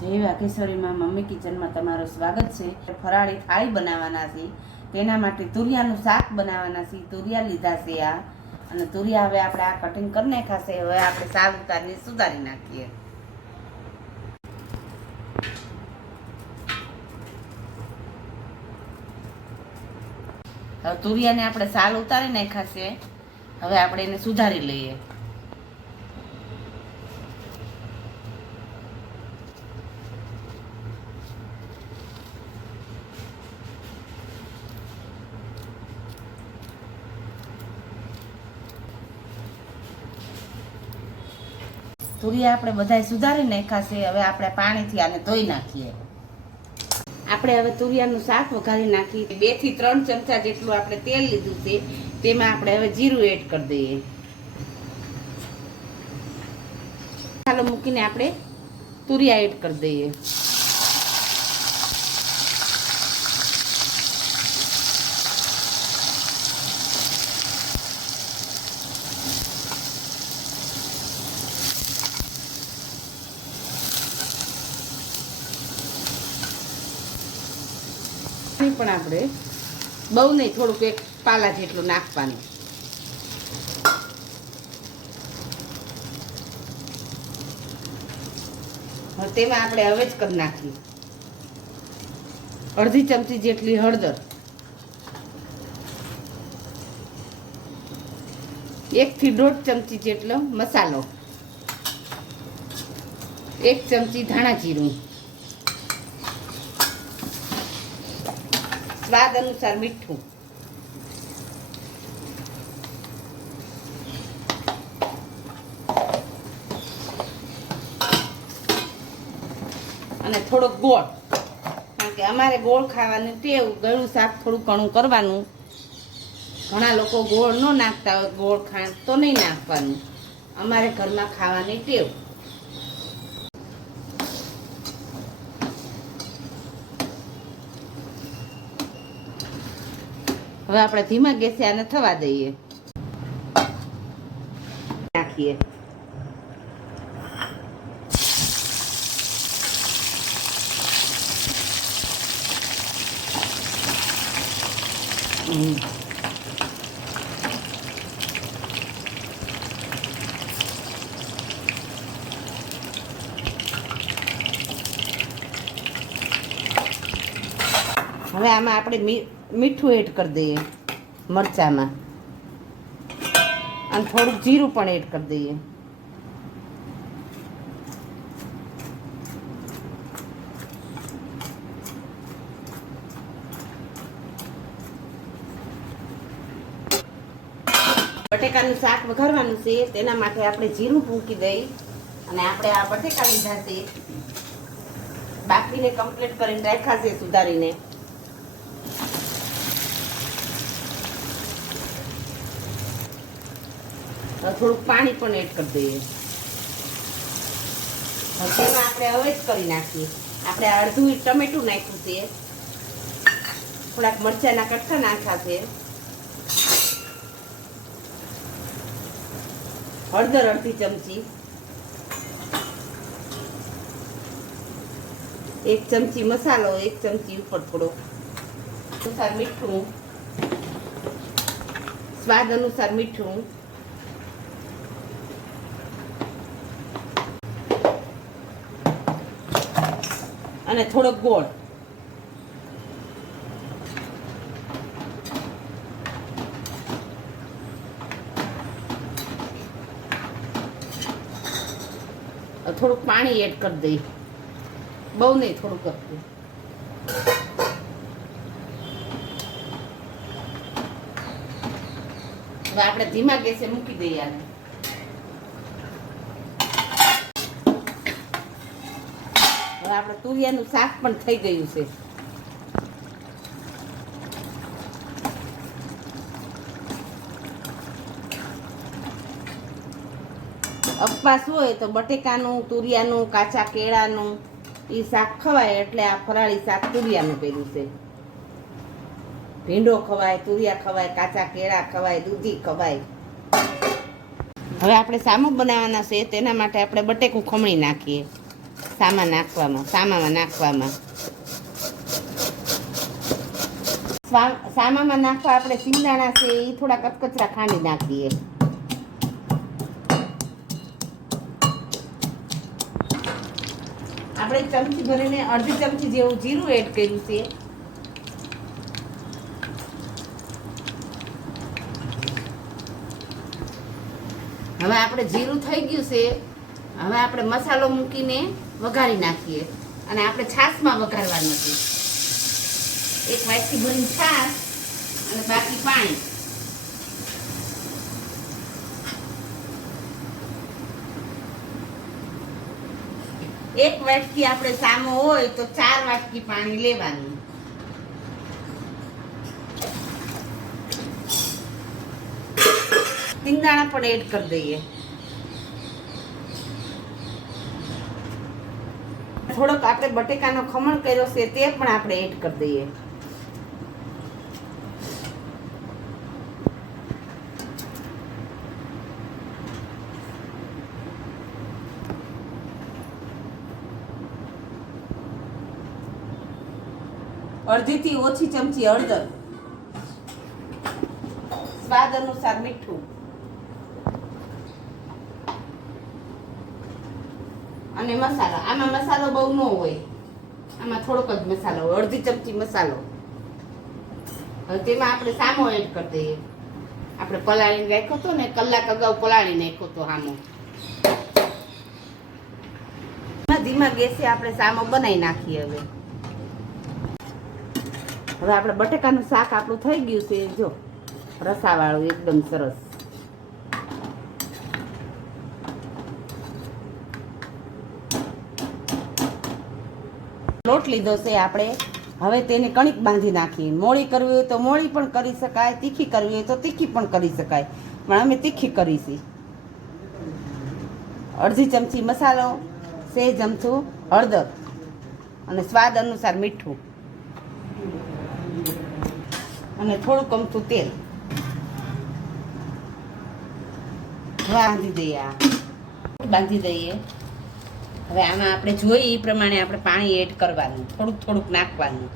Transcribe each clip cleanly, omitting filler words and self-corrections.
જય વાઘેશ્વરીમાં મમ્મી કિચનમાં તમારું સ્વાગત છે. ફરાળી થાળી બનાવવાના છે, તેના માટે તુરિયાનું શાક બનાવવાના છે. તુરિયા લીધા છે આ, અને તુરિયા હવે આપણે આ કટિંગ કરી નાખ્યા છે. હવે આપણે શાક ઉતારીને સુધારી નાખીએ. હવે તુરિયાને આપણે સાલ ઉતારી નાખ્યા છે. હવે આપણે એને સુધારી લઈએ. તુરિયા આપણે બધા સુધારી નાખ્યા છે. હવે આપણે પાણીથી આને ધોઈ નાખીએ. આપણે હવે તુરિયાનું શાક વઘારી નાખીએ. 2 થી 3 ચમચા જેટલું આપણે તેલ લીધું છે, તેમાં આપણે હવે જીરું એડ કરી દઈએ. મસાલો મૂકીને આપણે તુરિયા એડ કરી દઈએ. પણ આપણે બહુ નહીં, થોડુંક 1 પાલા જેટલું નાખવાનું. હવે તેમાં આપણે હવે જ કરી નાખીએ અડધી ચમચી જેટલી હળદર, 1 થી 1.5 ચમચી જેટલો મસાલો, 1 ચમચી ધાણા જીરું, સ્વાદ અનુસાર મીઠું, અને થોડોક ગોળ. કારણ કે અમારે ગોળ ખાવાની ટેવ, ગળું શાક થોડું ઘણું કરવાનું. ઘણા લોકો ગોળ ન નાખતા હોય, ગોળ ખાંડ તો નહીં નાખવાનું. અમારે ઘરમાં ખાવાની ટેવ. હવે આપણે ધીમા ગેસે આને થવા દઈએ. નાખીએ. હવે આમાં આપણે મીઠું એડ કરી દઈએ, મરચામાં, અને થોડુંક જીરું પણ એડ કરી દઈએ. બટેકાનું શાક વઘારવાનું છે, તેના માટે આપણે જીરું મૂકી દઈ, અને આપણે આ બટેકા લીધા છે, બાફીને કમ્પ્લીટ કરીને રાખ્યા છે સુધારીને. થોડુંક પાણી પણ એડ કરી દઈએ. તેમાં આપણે હવે જ કરી નાખીએ. આપણે અડધું ટમેટું નાખ્યું છે, થોડાક મરચાના કટકા નાખ્યા છે, હળદર અડધી ચમચી, 1 ચમચી મસાલો, 1 ચમચી ઉપર થોડો અનુસાર મીઠું, સ્વાદ અનુસાર મીઠું, અને થોડોક ગોળ. થોડુંક પાણી એડ કરી દઈ, બહુ નહીં, થોડુંક કરવું. હવે આપણે ધીમા ગેસે મૂકી દઈએ આને. હવે આપણે તુરિયાનું શાક પણ થઈ ગયું છે. ઉપવાસ હોય તો બટેકાનું, તુરિયાનું, કાચા કેળાનું એ શાક ખવાય. એટલે આ ફરાળી શાક તુરિયાનું પેલું છે. ભીંડો ખવાય, તુરિયા ખવાય, કાચા કેળા ખવાય, દૂધી ખવાય. હવે આપણે સામો બનાવવાના છે, તેના માટે આપણે બટેકું ખમણી નાખીએ. સામામાં નાખવામાં સામામાં નાખવા આપણે સિંગદાણા છે એ થોડા કચકચરા ખાંડી નાખીએ. આપણે ચમચી ભરીને અડધી ચમચી જેવું જીરું એડ કર્યું છે. હવે આપણે જીરું થઈ ગયું છે. હવે આપણે મસાલો મૂકીને વઘારી નાખીએ અને આપણે છાશમાં વઘારવાનું નથી. એક વાટકી ભરીને છાશ અને બાકી પાણી. એક વાટકી આપણે સામો હોય તો 4 વાટકી પાણી લેવાનું. સિંગદાણા પણ એડ કરી દઈએ. થોડોક આપણે બટેકાનો ખમણ કર્યો છે તે પણ આપણે એડ કરી દઈએ. અડધીથી ઓછી ચમચી હળદર, સ્વાદ અનુસાર મીઠું અને મસાલો. આમાં મસાલો બહુ ન હોય, આમાં થોડોક જ મસાલો હોય, અડધી ચમચી મસાલો. હવે તેમાં આપણે સામો એડ કરી દઈએ. આપણે પલાળીને રાખ્યો હતો ને, કલાક અગાઉ પલાળી નાખ્યો હતો સામો. ધીમા ગેસે આપણે સામો બનાવી નાખીએ. હવે આપણે બટેકાનું શાક આપણું થઈ ગયું છે. જો રસાવાળું એકદમ સરસ. લોટ લીધો છે આપણે. હવે તેને કણિક બાંધી નાખીએ. મોળી કરવી હોય તો મોળી પણ કરી શકાય, તીખી કરવી હોય તો તીખી પણ કરી શકાય, પણ અમે તીખી કરીશી. અડધી ચમચી મસાલો, 1 ચમચું હળદર અને સ્વાદ અનુસાર મીઠું અને થોડુંક અમથું તેલ બાંધી દઈએ. હવે આમાં આપણે જોઈએ એ પ્રમાણે આપણે પાણી એડ કરવાનું, થોડુંક નાખવાનું.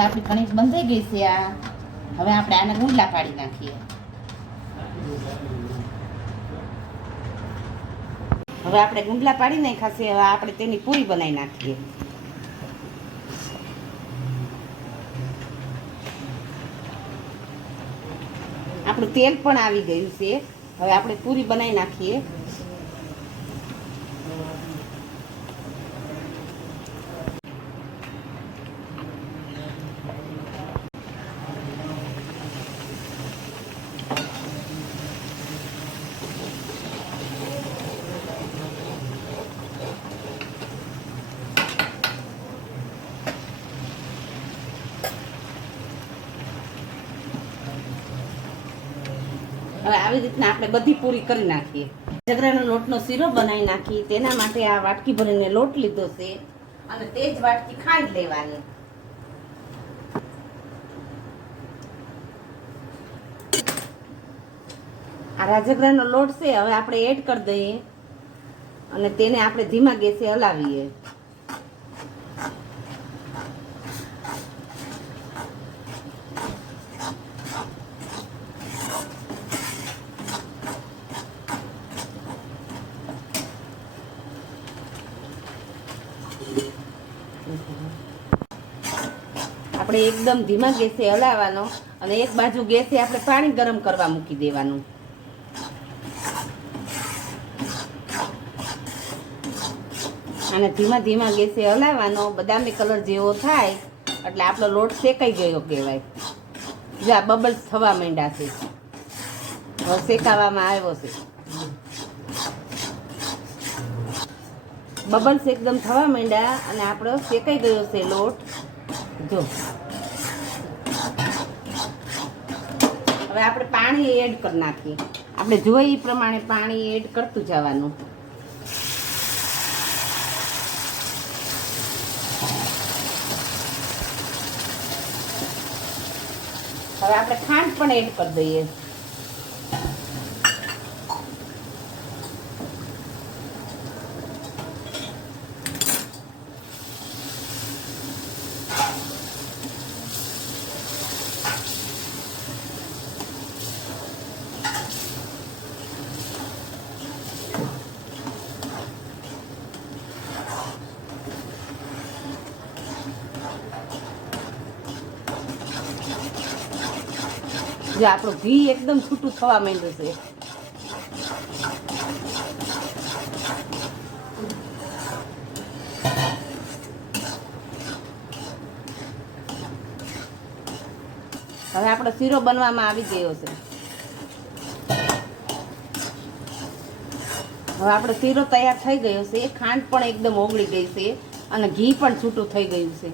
આપણી કણિક બંધાઈ ગઈ છે. હવે આપણે આને ગુંડલા પાડી નાખીએ. હવે આપણે ગુંડલા પાડી નાખ્યા છે. હવે આપણે તેની પૂરી બનાવી નાખીએ. આપણું તેલ પણ આવી ગયું છે. હવે આપણે પૂરી બનાવી નાખીએ. હવે આવી રીતના આપણે બધી પૂરી કરી નાખીએ. રાજગરાનો લોટનો શીરો બનાવી નાખી. તેના માટે આ વાટકી ભરીને લોટ લીધો છે અને તે જ વાટકી ખાંડ લેવાની. આ રાજગરાનો લોટ છે હવે આપણે એડ કરી દઈએ અને તેને આપણે ધીમા ગેસે હલાવીએ. આપણે એકદમ ધીમા ગેસે હલાવવાનો અને એક બાજુ ગેસે આપણે પાણી ગરમ કરવા મૂકી દેવાનું. અને ધીમા ધીમા ગેસે હલાવવાનો. બદામી કલર જેવો થાય એટલે આપણો લોટ શેકાઈ ગયો કહેવાય. જો આ બબલ્સ થવા માંડ્યા છે, હવે શેકાવામાં આવ્યો છે. બબલ્સ એકદમ થવા માંડ્યા અને આપણો શેકાઈ ગયો છે લોટ. જો હવે આપણે પાણી એડ કરી નાખીએ. આપણે જોઈએ એ પ્રમાણે પાણી એડ કરતું જવાનું. હવે આપણે ખાંડ પણ એડ કરી દઈએ. જો આપણું ઘી એકદમ છૂટું થવા માંડ્યું છે. હવે આપણો શીરો બનવામાં આવી ગયો છે. હવે આપણો શીરો તૈયાર થઈ ગયો છે. ખાંડ પણ એકદમ ઓગળી ગઈ છે અને ઘી પણ છૂટું થઈ ગયું છે.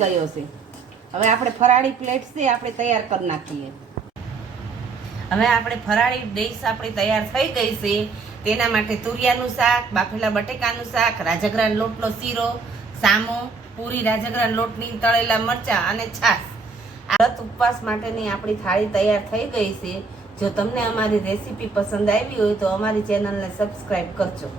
ગયો છે. હવે આપણે ફરાળી પ્લેટ છે આપણે તૈયાર કરી નાખીએ. હવે આપણે ફરાળી ડીશ આપણી તૈયાર થઈ ગઈ છે. તેના માટે તુરિયાનું શાક, બાફેલા બટેકાનું શાક, રાજગરાનો લોટનો શીરો, સામો, પૂરી રાજગરાના લોટની તળેલા મરચાં અને છાશ. વ્રત ઉપવાસ માટેની આપણી થાળી તૈયાર થઈ ગઈ છે. જો તમને અમારી રેસીપી પસંદ આવી હોય તો અમારી ચેનલને સબસ્ક્રાઈબ કરજો.